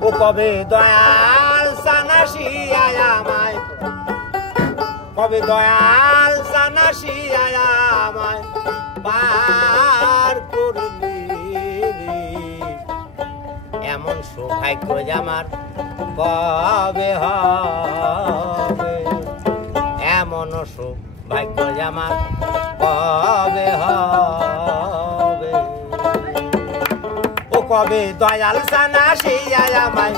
ও কবে দয়াল সানাসিয়া আমায় কবে দয়াল সানাসিয়া আমায় পার করলি এমন সৌভাগ্য আমার কবে হবে এমন সৌভাগ্য আমার কবে হবে ও কবে দয়াল সানাসিয়া আমায়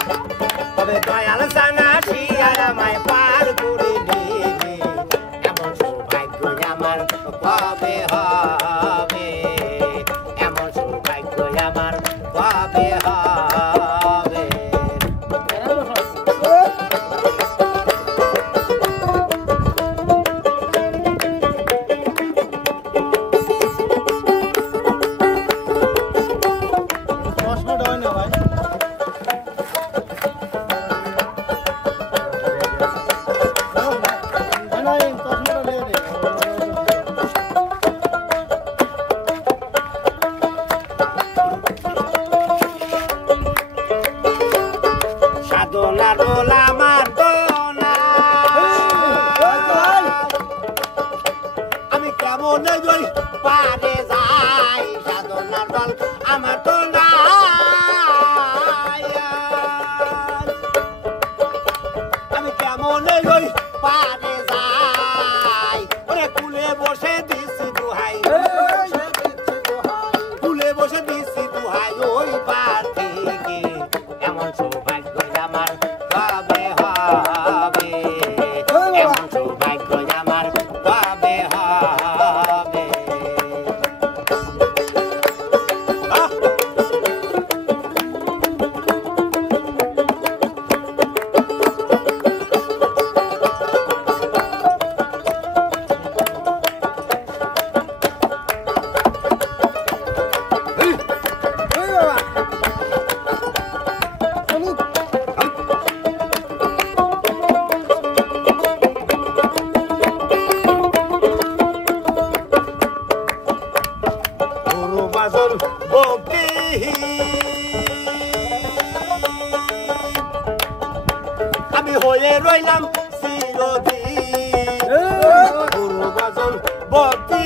কবে দয়াল সানাসিয়া আমায় পার করে নিবি এমন সৌভাগ্য আমার কবে হবে এমন সৌভাগ্য আমার কবে হবে আমি কেমন পারে যাই সাধনার বল আমার তো নাই আমি কেমন পারে যাই ওরে কুলে বসে দিছি দুহাই কুলে বসে দিছি দুহাই ওই পার থেকে এমন সৌভাগ্য আমার কবে হবে এমন সৌভাগ্য আমার কবে হবে আমি হয়ে রইলাম চিরদিন গুরু বাজন ভক্তি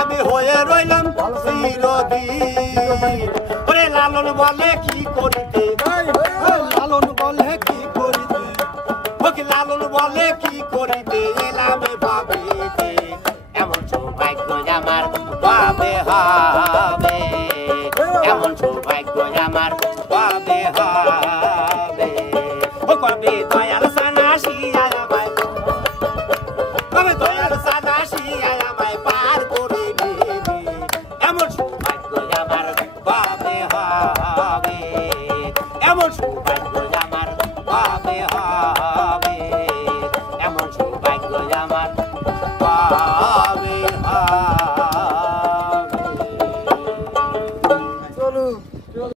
আমি হয়ে রইলাম চিরদিন ওরে লালন বলে কি করিতে লালন বলে কি করিতে ওকে লালন বলে কি করিতে